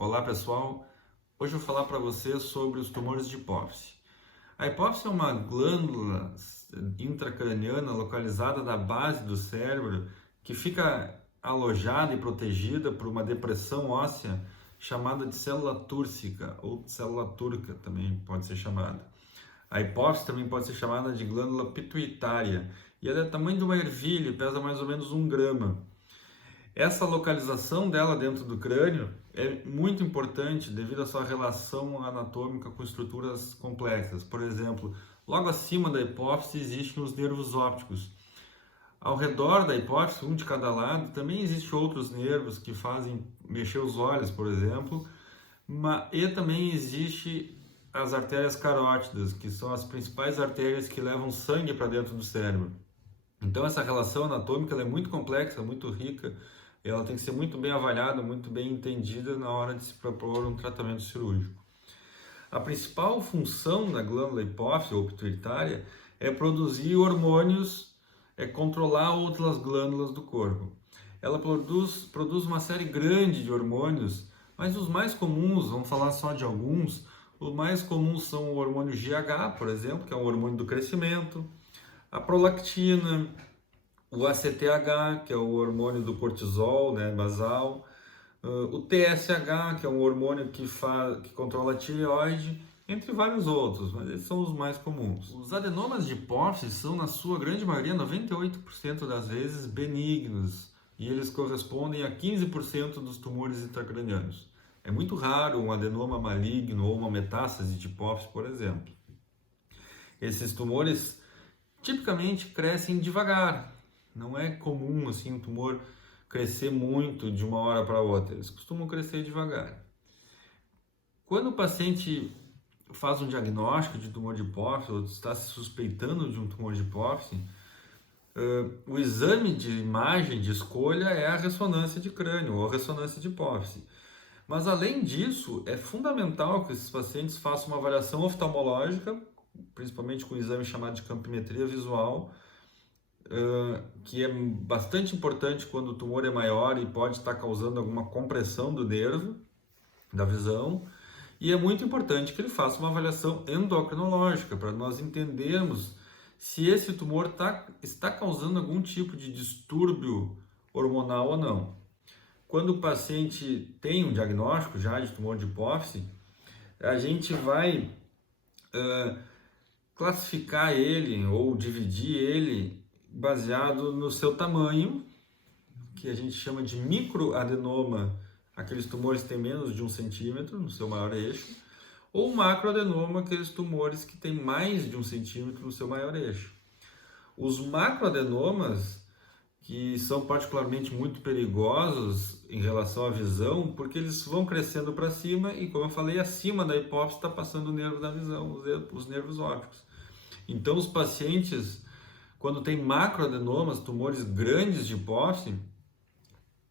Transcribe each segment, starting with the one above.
Olá pessoal, hoje eu vou falar para você sobre os tumores de hipófise. A hipófise é uma glândula intracraniana localizada na base do cérebro que fica alojada e protegida por uma depressão óssea chamada de célula túrcica ou célula turca também pode ser chamada. A hipófise também pode ser chamada de glândula pituitária e ela é do tamanho de uma ervilha e pesa mais ou menos 1 grama. Essa localização dela dentro do crânio é muito importante devido à sua relação anatômica com estruturas complexas. Por exemplo, logo acima da hipófise existem os nervos ópticos. Ao redor da hipófise, um de cada lado, também existem outros nervos que fazem mexer os olhos, por exemplo, e também existe as artérias carótidas, que são as principais artérias que levam sangue para dentro do cérebro. Então essa relação anatômica ela é muito complexa, muito rica, e ela tem que ser muito bem avaliada, muito bem entendida na hora de se propor um tratamento cirúrgico. A principal função da glândula hipófise ou pituitária é produzir hormônios, é controlar outras glândulas do corpo. Ela produz uma série grande de hormônios, mas os mais comuns, vamos falar só de alguns, os mais comuns são o hormônio GH, por exemplo, que é o hormônio do crescimento, a prolactina, o ACTH, que é o hormônio do cortisol, né, basal, o TSH, que é um hormônio que controla a tireoide, entre vários outros, mas esses são os mais comuns. Os adenomas de hipófise são, na sua grande maioria, 98% das vezes, benignos, e eles correspondem a 15% dos tumores intracranianos. É muito raro um adenoma maligno ou uma metástase de hipófise, por exemplo. Esses tumores tipicamente crescem devagar. Não é comum assim um tumor crescer muito de uma hora para outra. Eles costumam crescer devagar. Quando o paciente faz um diagnóstico de tumor de hipófise ou está se suspeitando de um tumor de hipófise, o exame de imagem de escolha é a ressonância de crânio ou a ressonância de hipófise. Mas além disso, é fundamental que esses pacientes façam uma avaliação oftalmológica, principalmente com um exame chamado de campimetria visual, que é bastante importante quando o tumor é maior e pode estar causando alguma compressão do nervo, da visão, e é muito importante que ele faça uma avaliação endocrinológica para nós entendermos se esse tumor está causando algum tipo de distúrbio hormonal ou não. Quando o paciente tem um diagnóstico já de tumor de hipófise, a gente vai classificar ele ou dividir ele baseado no seu tamanho, que a gente chama de microadenoma, aqueles tumores que têm menos de 1 centímetro no seu maior eixo, ou macroadenoma, aqueles tumores que têm mais de 1 centímetro no seu maior eixo. Os macroadenomas, que são particularmente muito perigosos em relação à visão, porque eles vão crescendo para cima e, como eu falei, acima da hipófise está passando o nervo da visão, os nervos ópticos. Então, os pacientes, quando tem macroadenomas, tumores grandes de hipófise,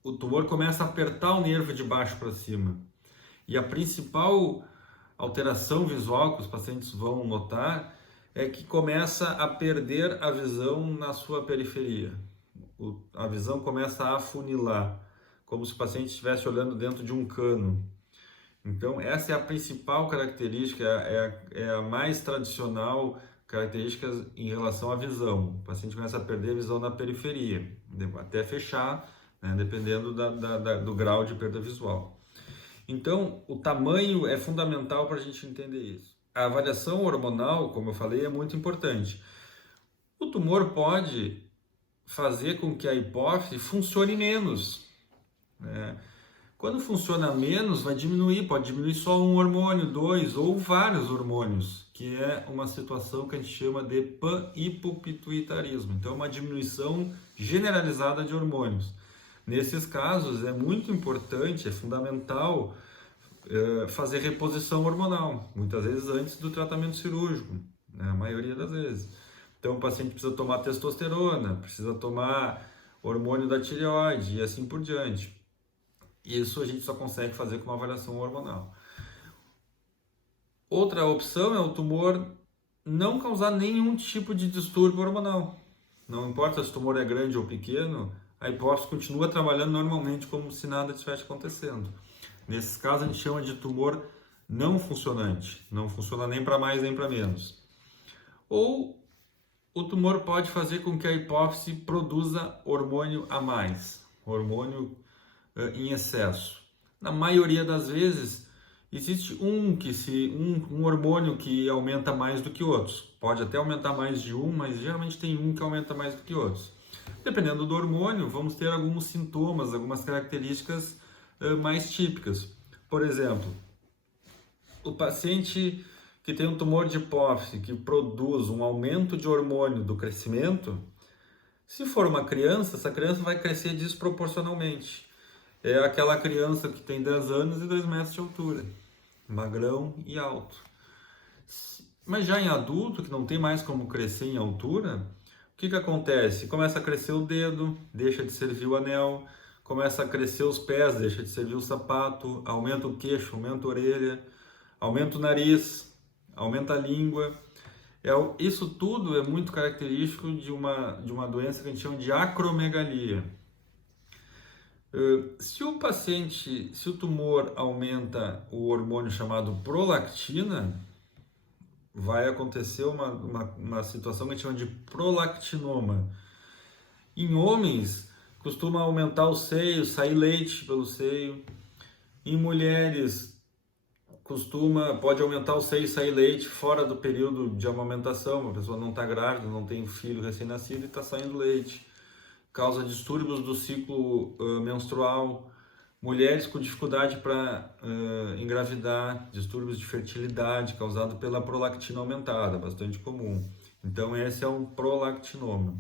o tumor começa a apertar o nervo de baixo para cima. E a principal alteração visual que os pacientes vão notar é que começa a perder a visão na sua periferia. A visão começa a afunilar, como se o paciente estivesse olhando dentro de um cano. Então, essa é a principal característica, é a mais tradicional característica em relação à visão. O paciente começa a perder a visão na periferia, até fechar, né, dependendo do grau de perda visual. Então, o tamanho é fundamental para a gente entender isso. A avaliação hormonal, como eu falei, é muito importante. O tumor pode fazer com que a hipófise funcione menos, né? Quando funciona menos, vai diminuir, pode diminuir só um hormônio, dois ou vários hormônios, que é uma situação que a gente chama de panhipopituitarismo. Então, é uma diminuição generalizada de hormônios. Nesses casos, é muito importante, é fundamental fazer reposição hormonal, muitas vezes antes do tratamento cirúrgico, né? A maioria das vezes. Então, o paciente precisa tomar testosterona, precisa tomar hormônio da tireoide e assim por diante. Isso a gente só consegue fazer com uma avaliação hormonal. Outra opção é o tumor não causar nenhum tipo de distúrbio hormonal. Não importa se o tumor é grande ou pequeno, a hipófise continua trabalhando normalmente como se nada estivesse acontecendo. Nesses casos a gente chama de tumor não funcionante, não funciona nem para mais nem para menos. Ou o tumor pode fazer com que a hipófise produza hormônio a mais, hormônio em excesso. Na maioria das vezes, existe um hormônio que aumenta mais do que outros. Pode até aumentar mais de um, mas geralmente tem um que aumenta mais do que outros. Dependendo do hormônio, vamos ter alguns sintomas, algumas características mais típicas. Por exemplo, o paciente que tem um tumor de hipófise que produz um aumento de hormônio do crescimento, se for uma criança, essa criança vai crescer desproporcionalmente. É aquela criança que tem 10 anos e 2 metros de altura, magrão e alto. Mas já em adulto, que não tem mais como crescer em altura, o que acontece? Começa a crescer o dedo, deixa de servir o anel, começa a crescer os pés, deixa de servir o sapato, aumenta o queixo, aumenta a orelha, aumenta o nariz, aumenta a língua. Isso tudo é muito característico de uma doença que a gente chama de acromegalia. Se o tumor aumenta o hormônio chamado prolactina, vai acontecer uma situação que a gente chama de prolactinoma. Em homens, costuma aumentar o seio, sair leite pelo seio. Em mulheres, pode aumentar o seio e sair leite fora do período de amamentação. A pessoa não está grávida, não tem filho recém-nascido e está saindo leite. Causa distúrbios do ciclo menstrual. Mulheres com dificuldade para engravidar, distúrbios de fertilidade causado pela prolactina aumentada, bastante comum. Então esse é um prolactinoma.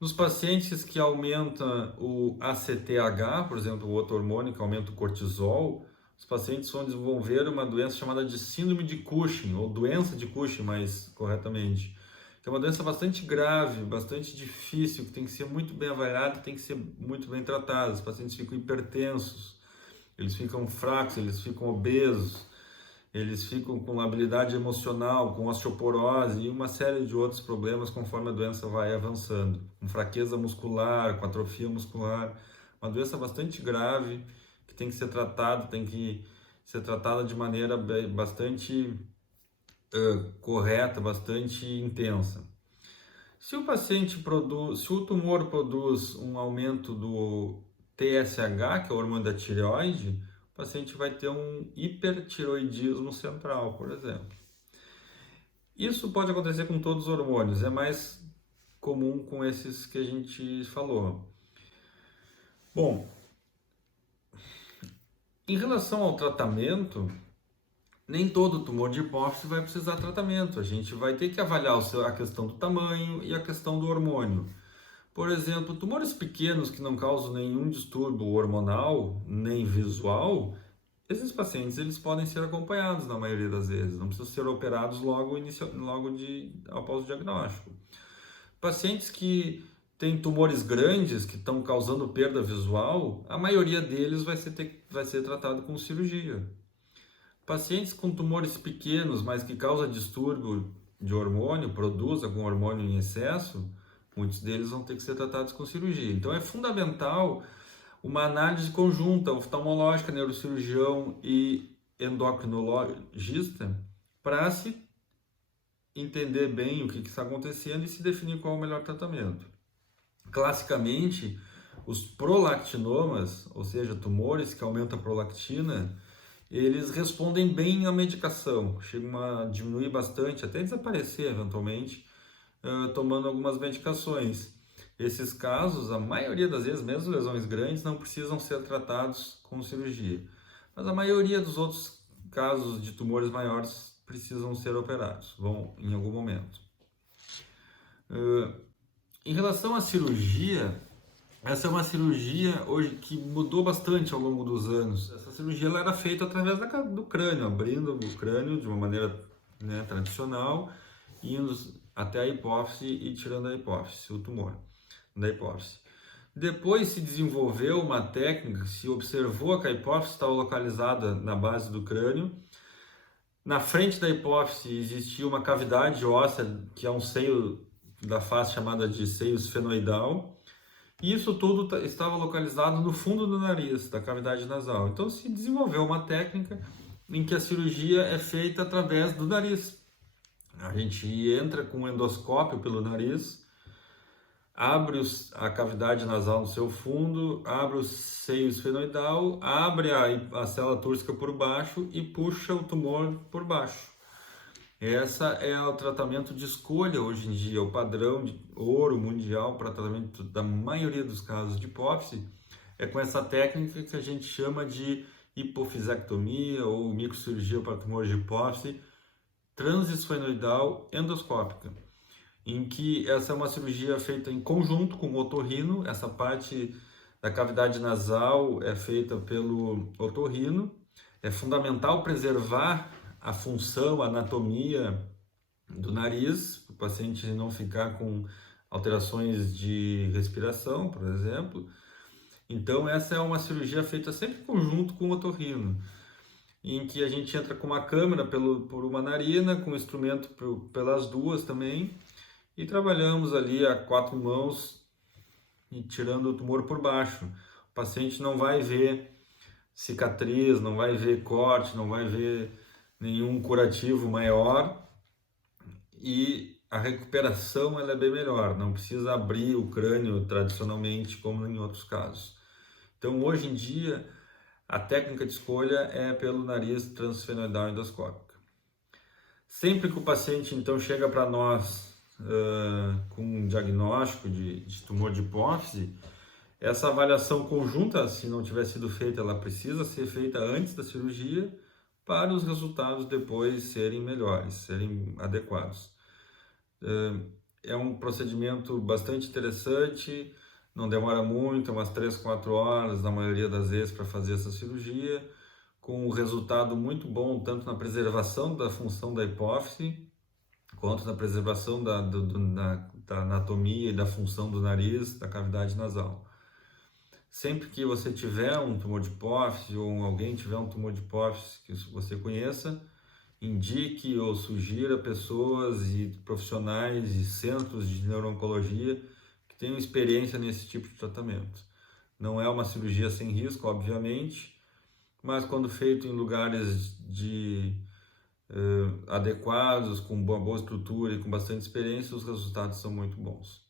Nos pacientes que aumentam o ACTH, por exemplo, o outro hormônio que aumenta o cortisol, os pacientes vão desenvolver uma doença chamada de síndrome de Cushing, ou doença de Cushing mais corretamente, que é uma doença bastante grave, bastante difícil, que tem que ser muito bem avaliada, tem que ser muito bem tratada. Os pacientes ficam hipertensos, eles ficam fracos, eles ficam obesos, eles ficam com labilidade emocional, com osteoporose e uma série de outros problemas conforme a doença vai avançando, com fraqueza muscular, com atrofia muscular, uma doença bastante grave que tem que ser tratada, tem que ser tratada de maneira bastante correta, bastante intensa. Se o tumor produz um aumento do TSH, que é o hormônio da tireoide, o paciente vai ter um hipertiroidismo central, por exemplo. Isso pode acontecer com todos os hormônios, é mais comum com esses que a gente falou. Bom, em relação ao tratamento, nem todo tumor de hipófise vai precisar de tratamento. A gente vai ter que avaliar a questão do tamanho e a questão do hormônio. Por exemplo, tumores pequenos que não causam nenhum distúrbio hormonal nem visual, esses pacientes eles podem ser acompanhados na maioria das vezes, não precisam ser operados logo após o diagnóstico. Pacientes que têm tumores grandes que estão causando perda visual, a maioria deles vai ser tratado com cirurgia. Pacientes com tumores pequenos, mas que causam distúrbio de hormônio, produz algum hormônio em excesso, muitos deles vão ter que ser tratados com cirurgia. Então é fundamental uma análise conjunta, oftalmológica, neurocirurgião e endocrinologista, para se entender bem o que está acontecendo e se definir qual é o melhor tratamento. Classicamente, os prolactinomas, ou seja, tumores que aumentam a prolactina, eles respondem bem à medicação, chegam a diminuir bastante, até desaparecer eventualmente, tomando algumas medicações. Esses casos, a maioria das vezes, mesmo lesões grandes, não precisam ser tratados com cirurgia. Mas a maioria dos outros casos de tumores maiores precisam ser operados, vão em algum momento. Em relação à cirurgia, essa é uma cirurgia hoje que mudou bastante ao longo dos anos. Essa cirurgia ela era feita através do crânio, abrindo o crânio de uma maneira tradicional, indo até a hipófise e tirando a hipófise, o tumor da hipófise. Depois se desenvolveu uma técnica, se observou que a hipófise estava localizada na base do crânio. Na frente da hipófise existia uma cavidade óssea, que é um seio da face chamada de seio esfenoidal, E isso tudo estava localizado no fundo do nariz, da cavidade nasal. Então se desenvolveu uma técnica em que a cirurgia é feita através do nariz. A gente entra com um endoscópio pelo nariz, abre a cavidade nasal no seu fundo, abre o seio esfenoidal, abre a célula túrcica por baixo e puxa o tumor por baixo. Essa é o tratamento de escolha hoje em dia, o padrão de ouro mundial para tratamento da maioria dos casos de hipófise, é com essa técnica que a gente chama de hipofisectomia ou microcirurgia para tumores de hipófise transesfenoidal endoscópica, em que essa é uma cirurgia feita em conjunto com o otorrino, essa parte da cavidade nasal é feita pelo otorrino. É fundamental preservar a função, a anatomia do nariz, para o paciente não ficar com alterações de respiração, por exemplo. Então essa é uma cirurgia feita sempre em conjunto com o otorrino, em que a gente entra com uma câmera por uma narina, com um instrumento pelas duas também, e trabalhamos ali a 4 mãos e tirando o tumor por baixo. O paciente não vai ver cicatriz, não vai ver corte, não vai ver nenhum curativo maior, e a recuperação ela é bem melhor, não precisa abrir o crânio tradicionalmente como em outros casos. Então hoje em dia a técnica de escolha é pelo nariz transesfenoidal endoscópico. Sempre que o paciente então chega para nós com um diagnóstico de tumor de hipófise, essa avaliação conjunta, se não tiver sido feita, ela precisa ser feita antes da cirurgia para os resultados depois serem melhores, serem adequados. É um procedimento bastante interessante, não demora muito, umas 3, 4 horas na maioria das vezes para fazer essa cirurgia, com um resultado muito bom, tanto na preservação da função da hipófise, quanto na preservação da anatomia e da função do nariz, da cavidade nasal. Sempre que você tiver um tumor de hipófise ou alguém tiver um tumor de hipófise que você conheça, indique ou sugira pessoas e profissionais e centros de neuro-oncologia que tenham experiência nesse tipo de tratamento. Não é uma cirurgia sem risco, obviamente, mas quando feito em lugares adequados, com uma boa estrutura e com bastante experiência, os resultados são muito bons.